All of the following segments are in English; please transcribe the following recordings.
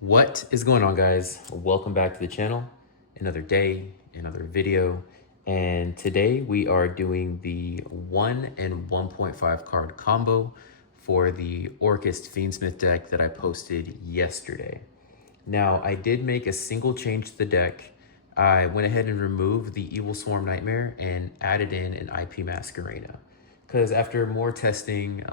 What is going on, guys? Welcome back to the channel. Another day, another video. And today we are doing the 1 and 1.5 card combo for the ORCUST FIENDSMITH deck that I posted yesterday. Now, I did make a single change to the deck. I went ahead and removed the Evil Swarm Nightmare and added in an IP Masquerena. Because after more testing,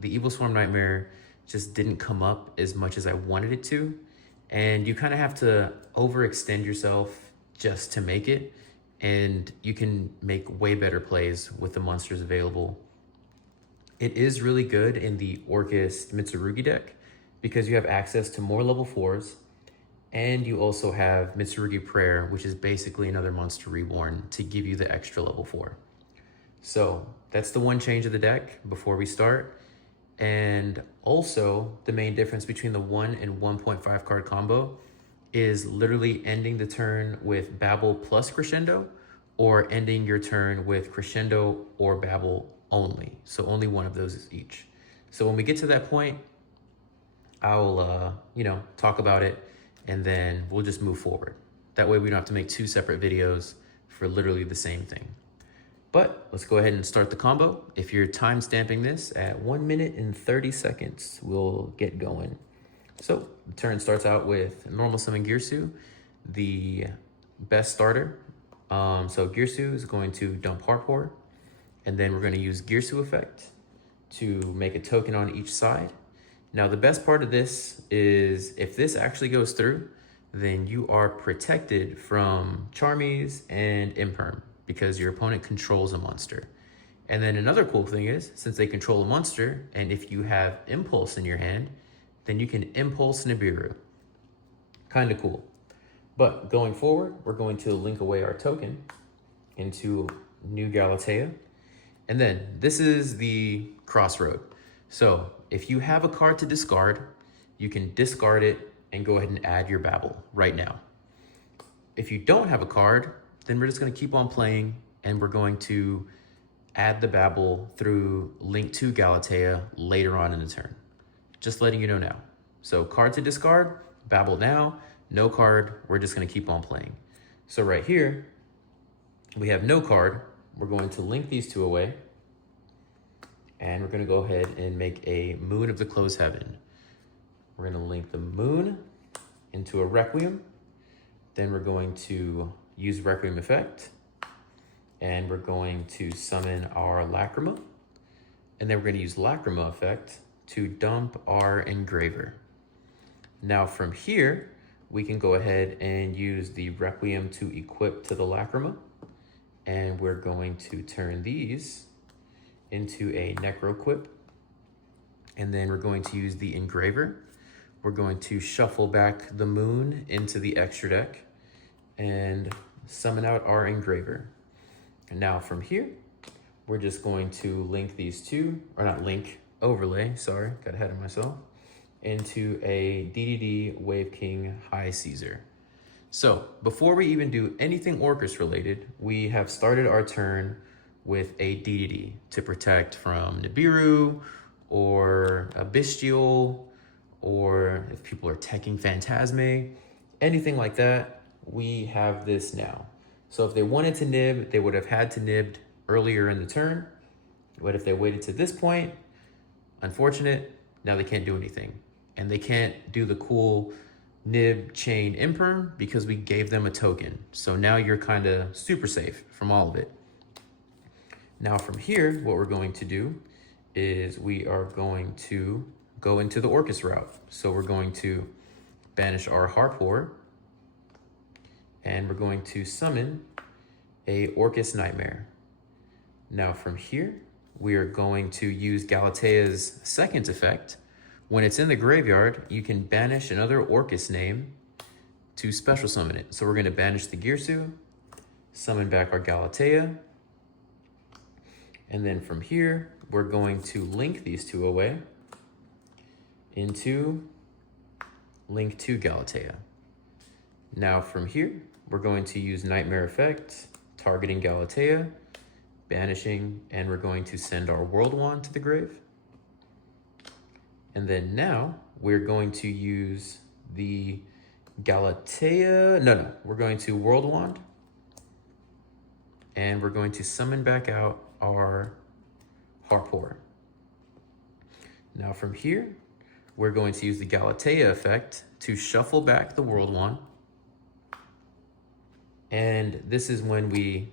the Evil Swarm Nightmare just didn't come up as much as I wanted it to. And you kind of have to overextend yourself just to make it. And you can make way better plays with the monsters available. It is really good in the ORCUST Mitsurugi deck because you have access to more level 4s. And you also have Mitsurugi Prayer, which is basically another Monster Reborn to give you the extra level 4. So that's the one change of the deck before we start. And also the main difference between the 1 and 1.5 card combo is literally ending the turn with Babel plus Crescendo or ending your turn with Crescendo or Babel only. So only one of those is each. So when we get to that point, I'll, talk about it and then we'll just move forward. That way we don't have to make two separate videos for literally the same thing. But let's go ahead and start the combo. If you're time stamping this at 1 minute and 30 seconds, we'll get going. So the turn starts out with normal summon Girsu, the best starter. So Girsu is going to dump Harpor, and then we're going to use Girsu effect to make a token on each side. Now the best part of this is if this actually goes through, then you are protected from Charmies and Imperm, because your opponent controls a monster. And then another cool thing is, since they control a monster, and if you have Impulse in your hand, then you can Impulse Nibiru. Kind of cool. But going forward, we're going to link away our token into New Galatea. And then this is the crossroad. So if you have a card to discard, you can discard it and go ahead and add your Babel right now. If you don't have a card, then we're just going to keep on playing and we're going to add the Babel through Link to Galatea later on in the turn. Just letting you know now. So card to discard, Babel now, no card, we're just going to keep on playing. So right here, we have no card. We're going to link these two away and we're going to go ahead and make a Moon of the Closed Heaven. We're going to link the Moon into a Requiem. Then we're going to use Requiem effect, and we're going to summon our Lacrima, and then we're going to use Lacrima effect to dump our Engraver. Now from here, we can go ahead and use the Requiem to equip to the Lacrima, and we're going to turn these into a Necroquip, and then we're going to use the Engraver. We're going to shuffle back the Moon into the extra deck and summon out our Engraver. And now from here, we're just going to link these two, or not link, overlay, sorry, got ahead of myself, into a DDD Wave King High Caesar. So before we even do anything Orcus related, we have started our turn with a DDD to protect from Nibiru or a Bestial, or if people are teching Phantasme, anything like that, we have this now. So if they wanted to nib, they would have had to nib earlier in the turn. But if they waited to this point, unfortunate, now they can't do anything. And they can't do the cool nib chain imperm because we gave them a token. So now you're kind of super safe from all of it. Now from here, what we're going to do is we are going to go into the Orcus route. So we're going to banish our Harpor, and we're going to summon a Orcus Nightmare. Now from here, we are going to use Galatea's second effect. When it's in the graveyard, you can banish another Orcus name to special summon it. So we're going to banish the Girsu, summon back our Galatea, and then from here, we're going to link these two away into Link to Galatea. Now from here, we're going to use Nightmare effect, targeting Galatea, banishing, and we're going to send our World Wand to the grave. And then now we're going to use the Galatea. No, we're going to World Wand. And we're going to summon back out our Harpor. Now from here, we're going to use the Galatea effect to shuffle back the World Wand. And this is when we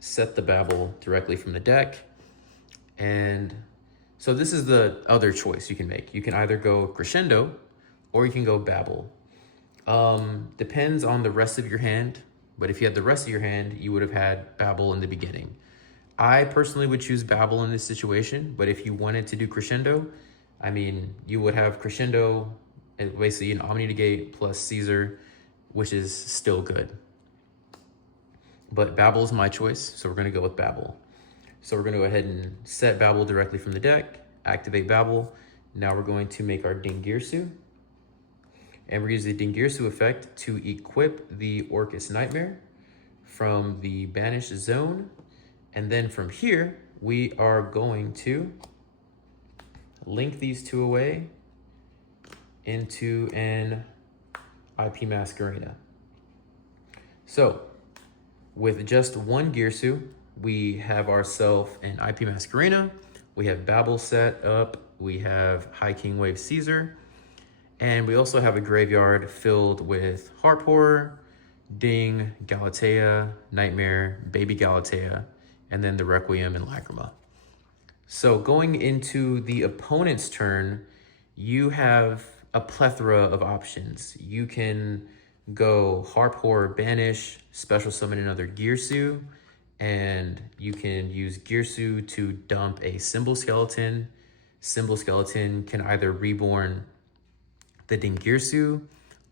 set the Babble directly from the deck. And so this is the other choice you can make. You can either go Crescendo or you can go Babble. Depends on the rest of your hand, but if you had the rest of your hand, you would have had Babble in the beginning. I personally would choose Babble in this situation, but if you wanted to do Crescendo, I mean, you would have Crescendo, basically an Omni Negate plus Caesar, which is still good. But Babble is my choice, so we're gonna go with Babble. So we're gonna go ahead and set Babble directly from the deck, activate Babble. Now we're going to make our Dingirsu. And we're using the Dingirsu effect to equip the ORCUST Nightmare from the banished zone. And then from here, we are going to link these two away into an IP Masquerena. So with just one Girsu, we have ourselves an IP Masquerena, we have Babble set up, we have High King Wave Caesar, and we also have a graveyard filled with Harpor, Ding, Galatea, Nightmare, Baby Galatea, and then the Requiem and Lacrima. So going into the opponent's turn, you have a plethora of options. You can go Harpor, Banish, Special Summon another Girsu, and you can use Girsu to dump a Symbol Skeleton. Symbol Skeleton can either reborn the Dingirsu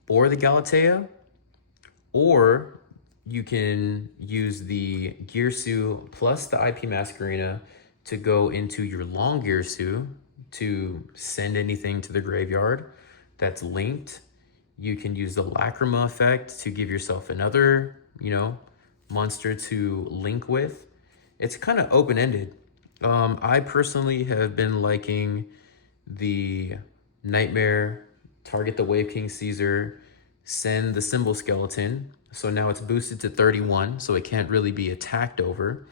or the Galatea, or you can use the Girsu plus the IP Masquerena to go into your long Girsu to send anything to the graveyard that's linked. You can use the Lacrima effect to give yourself another, monster to link with. It's kind of open-ended. I personally have been liking the Nightmare, target the Wave King Caesar, send the Symbol Skeleton. So now it's boosted to 31, so it can't really be attacked over.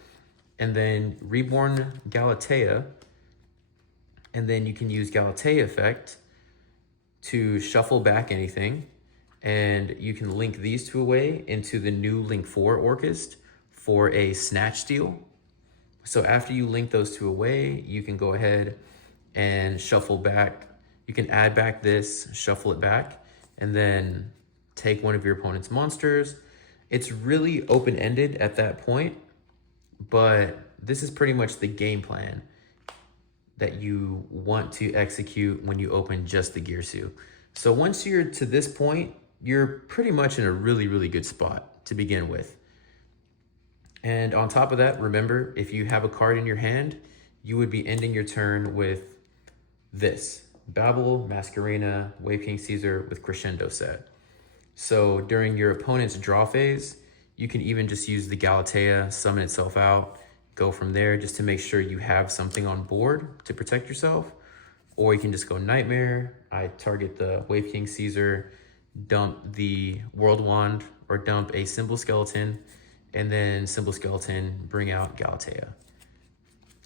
And then reborn Galatea, and then you can use Galatea effect to shuffle back anything, and you can link these two away into the new Link 4 ORCUST for a Snatch Steal. So after you link those two away, you can go ahead and shuffle back. You can add back this, shuffle it back, and then take one of your opponent's monsters. It's really open-ended at that point, but this is pretty much the game plan that you want to execute when you open just the Girsu. So once you're to this point, you're pretty much in a really, really good spot to begin with. And on top of that, remember, if you have a card in your hand, you would be ending your turn with this. Babble, Masquerena, Wave King Caesar with Crescendo set. So during your opponent's draw phase, you can even just use the Galatea, summon itself out, go from there just to make sure you have something on board to protect yourself. Or you can just go Nightmare, I target the Wave King Caesar, dump the World Wand, or dump a Symbol Skeleton, and then Symbol Skeleton, bring out Galatea.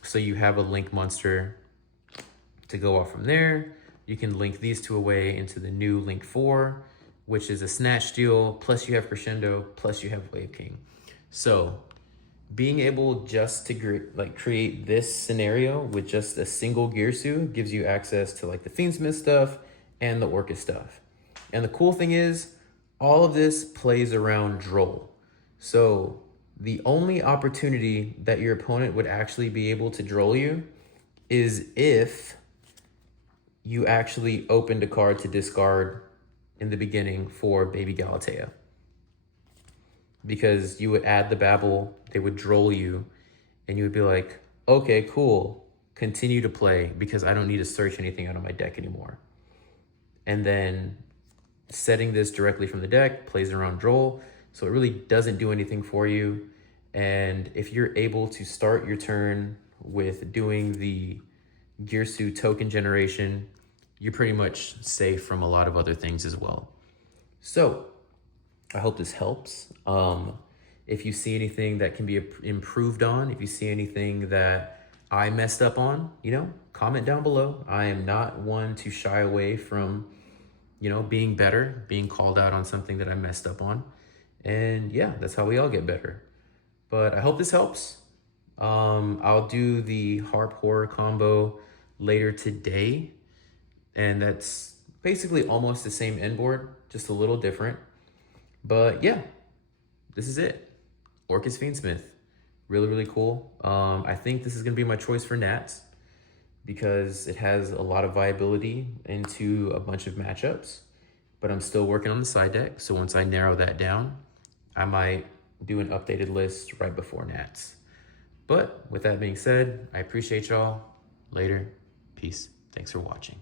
So you have a link monster to go off from there. You can link these two away into the new Link 4, which is a Snatch Steal, plus you have Crescendo, plus you have Wave King. So being able just to create this scenario with just a single Girsu gives you access to the Fiendsmith stuff and the ORCUST stuff. And the cool thing is, all of this plays around Droll. So the only opportunity that your opponent would actually be able to Droll you is if you actually opened a card to discard in the beginning for Baby Galatea. Because you would add the Babble, they would Droll you, and you would be like, okay, cool, continue to play because I don't need to search anything out of my deck anymore. And then setting this directly from the deck plays around Droll, so it really doesn't do anything for you. And if you're able to start your turn with doing the Girsu token generation you're pretty much safe from a lot of other things as well. So I hope this helps. If you see anything that can be improved on, if you see anything that I messed up on, you know, comment down below. I am not one to shy away from, you know, being better, being called out on something that I messed up on. And yeah, that's how we all get better. But I hope this helps. I'll do the harp horror combo later today. And that's basically almost the same endboard, just a little different. But yeah, this is it. ORCUST FIENDSMITH. Really, really cool. I think this is gonna be my choice for Nats because it has a lot of viability into a bunch of matchups, but I'm still working on the side deck. So once I narrow that down, I might do an updated list right before Nats. But with that being said, I appreciate y'all. Later. Peace. Thanks for watching.